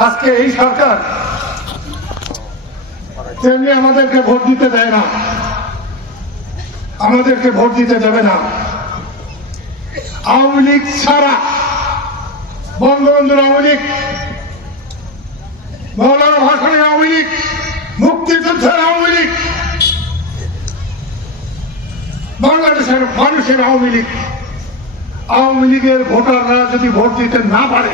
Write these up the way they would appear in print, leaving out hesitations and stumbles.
আজকে এই সরকার তেমনি আমাদেরকে ভোট দিতে দেয় না, আমাদেরকে ভোট দিতে দেবে না। আওয়ামী লীগ ছাড়া, বঙ্গবন্ধুর আওয়ামী লীগ, মৌলানা ভাসানীর আওয়ামী লীগ, মুক্তিযুদ্ধের আওয়ামী লীগ, বাংলাদেশের মানুষের আওয়ামী লীগ, আওয়ামী লীগের ভোটাররা যদি ভোট দিতে না পারে,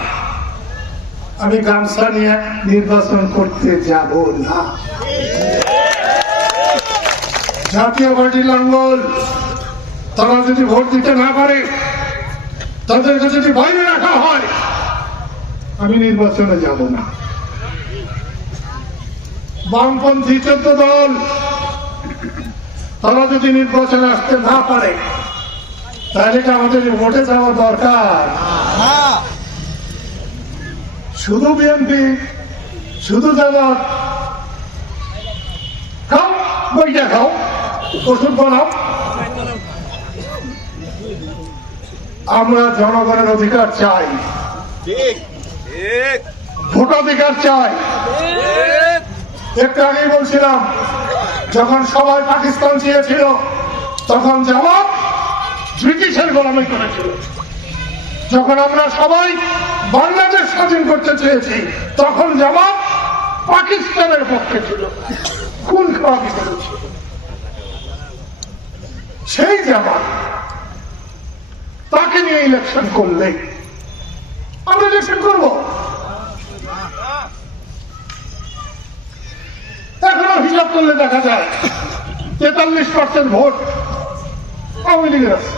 আমি গামছা নিয়ে নির্বাচন করতে যাব না। জাতীয় পার্টির লাঙ্গল তারা যদি ভোট দিতে না পারে, তাদেরকে যদি বাইরে রাখা হয়, আমি নির্বাচনে যাব না। বামপন্থী 14 দল তারা যদি নির্বাচনে আসতে না পারে, তাহলে কি আমাদের ভোটে যাওয়া দরকার? শুধু বিএনপি, শুধু জামাত, খাও বইটা খাও, ওষুধ বানাও। আমরা জনগণের অধিকার চাই, ভোটাধিকার চাই। একটু আগেই বলছিলাম, যখন সবাই পাকিস্তান চেয়েছিল, তখন জামাত ব্রিটিশের গোলামি করেছিল। যখন আমরা সবাই বাংলাদেশ স্বাধীন করতে চেয়েছি, তখন জামাত পাকিস্তানের পক্ষে ছিল, খুন খাওয়াবি করেছিল। সেই জামাত তাকে নিয়ে ইলেকশন করলে আমরা ইলেকশন করব? এখনো হিসাব করলে দেখা যায় 43% ভোট আওয়ামী লীগের আছে,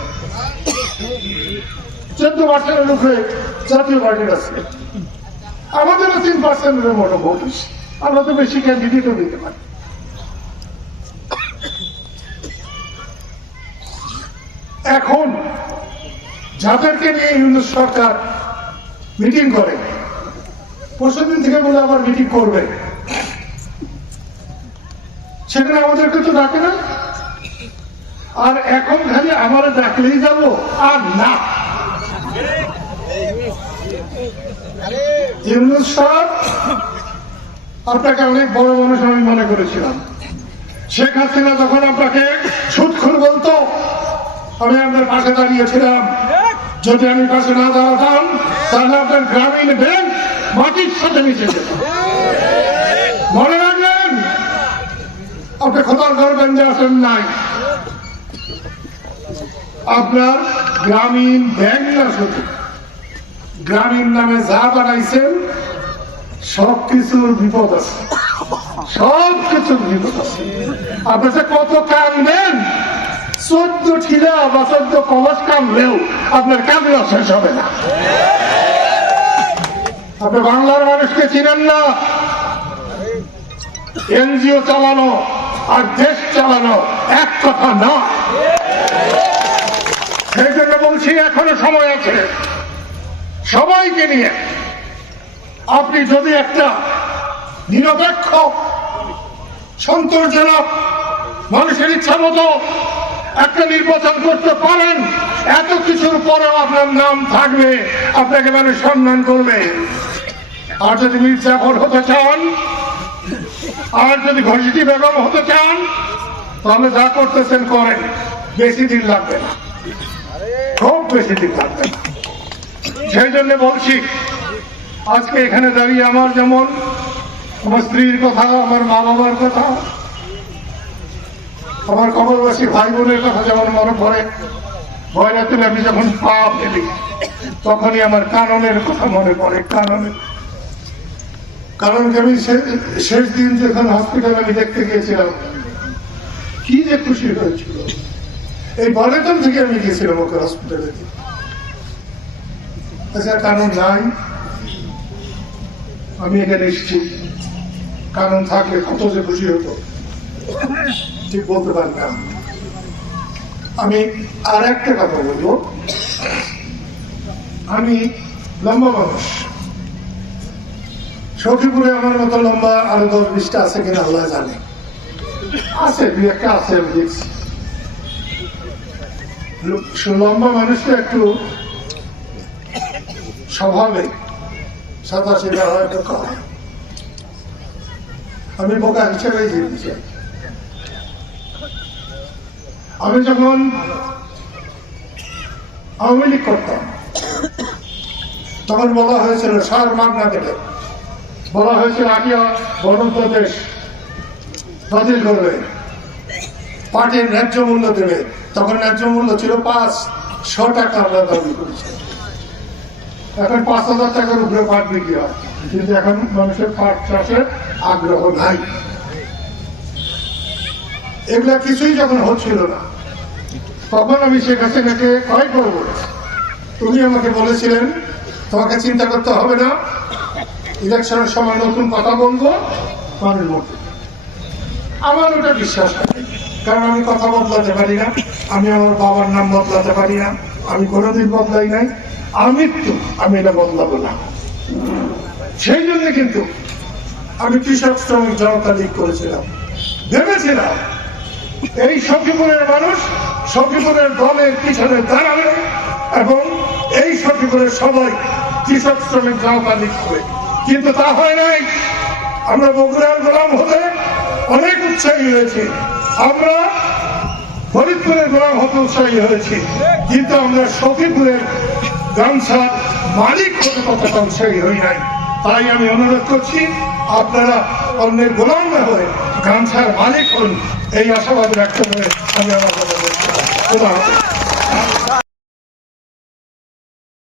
14% উপরে জাতীয় পার্টির আছে। আমাদেরও 3% মতো ভোট হচ্ছে, আমরা তো বেশি ক্যান্ডিডেটও দিতে পারি। এখন যাদেরকে নিয়ে ইউনূস সরকার মিটিং করে, পরশুদিন থেকে বলে আবার মিটিং করবে, সেখানে আমাদেরকে তো ডাকে না। আর এখন খালি আমার ডাকলেই যাবো আর না। ইউনূস সাহেব, আপনাকে অনেক বড় মানুষ আমি মনে করেছিলাম। শেখ হাসিনা যখন আপনাকে সুদখোর বলতো, আমি আপনার পাশে দাঁড়িয়েছিলাম। যদি আমি পাশে না দাঁড়াতাম, তাহলে আপনার গ্রামীণ ব্যাংক মাটির সাথে মিশে যেত। মনে রাখবেন, আপনি খোদার করবেন যে আসেন নাই। আপনার গ্রামীণ ব্যাংক না, শুধু গ্রামীণ নামে যা বানাইছেন, সবকিছুর বিপদ আছে, সবকিছুর বিপদ আছে। আপনি যে কত কামবেন, 14 ঠিলা বা 14 কলস কামলেও আপনার কামড়া শেষ হবে না। আপনি বাংলার মানুষকে চিনেন না। এনজিও চালানো আর দেশ চালানো এক কথা না। সেই জন্য বলছি, এখনো সময় আছে। সবাইকে নিয়ে আপনি যদি একটা নিরপেক্ষ, সন্তোষজনক, মানুষের ইচ্ছা মতো একটা নির্বাচন করতে পারেন, এত কিছুর পরেও আপনার নাম থাকবে, আপনাকে মানুষ সম্মান করবে। আর যদি মীর জাফর হতে চান, আর যদি ঘসিটি বেগম হতে চান, তাহলে যা করতেছেন করেন, বেশি দিন লাগবে না, খুব বেশি দিন লাগবে না। সেই জন্য বলছি, আজকে এখানে দাঁড়িয়ে আমার যেমন আমার স্ত্রীর কথা, আমার মা বাবার কথা, আমার কবরবাসী ভাই বোনের কথা যেমন মনে পড়ে, ভয়রা তুলে আমি যখন পা ফেলি, তখনই আমার কাননের কথা মনে পড়ে। কারণকে আমি শেষ দিন যখন হসপিটালে আমি দেখতে গিয়েছিলাম, কি যে খুশি হয়েছিল। এই বলেটন থেকে আমি গিয়েছিলাম ওকে হসপিটালে। আচ্ছা, কারণ নাই, আমি এখানে এসেছি, কারণ থাকলে কত যে খুশি হতো ঠিক বলতে পারি না। আমি আর একটা কথা বলবো, আমি লম্বা মানুষ, সখীপুরে আমার মতো লম্বা আরো 10-20টা আছে কিনা আল্লাহ জানে, আছে 2-1টা আছে, আমি দেখছি। লম্বা মানুষটা একটু স্বভাবে 87 হয়তো কম। আমি বোকা হিসেবেই জিতেছি। আমি যখন আওয়ামী লীগ করতাম তখন বলা হয়েছিল সার মাগনা দেবে, বলা হয়েছিল আকিয়া গণতন্ত্র বাতিল করবে, পার্টির ন্যায্য মূল্য দেবে। তখন ন্যায্য মূল্য ছিল 500 টাকা আমরা দাবি করেছি। এখন 5000 টাকার উপরে পাট বিক্রি হয়, কিন্তু এখন মানুষের পাট চাষের আগ্রহ নাই। এগুলা কিছুই যখন হচ্ছিল না তখন আমি শেখ হাসিনাকে কয় করব, তুমি আমাকে বলেছিলেন তোমাকে চিন্তা করতে হবে না, ইলেকশনের সময় নতুন কথা বলবো, মানুষ বলবে। আমার ওটা বিশ্বাস নেই, কারণ আমি কথা বদলাতে পারি না, আমি আমার বাবার নাম বদলাতে পারি না, আমি কোনোদিন বদলাই নাই, আমি এটা বদলাবো না। সেই জন্য কিন্তু আমি কৃষক শ্রমিক জনতা লীগ করেছিলাম, ভেবেছিলাম এই সখীপুরের মানুষ সখীপুরের দলের পিছনে দাঁড়াবে এবং এই সখীপুরের সবাই কৃষক শ্রমিক জনতা লীগ করে, কিন্তু তা হয় নাই। আমরা বগুড়ার গোলাম হতে অনেক উৎসাহী হয়েছি, আমরা ফরিদপুরের গোলাম হতে উৎসাহী হয়েছি, কিন্তু আমরা সখীপুরের গামছার মালিক হতে কতটা উৎসাহী হই নাই। তাই আমি অনুরোধ করছি আপনারা অন্যের গোলাম না হয়ে গামছার মালিক হন, এই আশাবাদ ব্যক্ত করে আমি আমার কথা বলছি।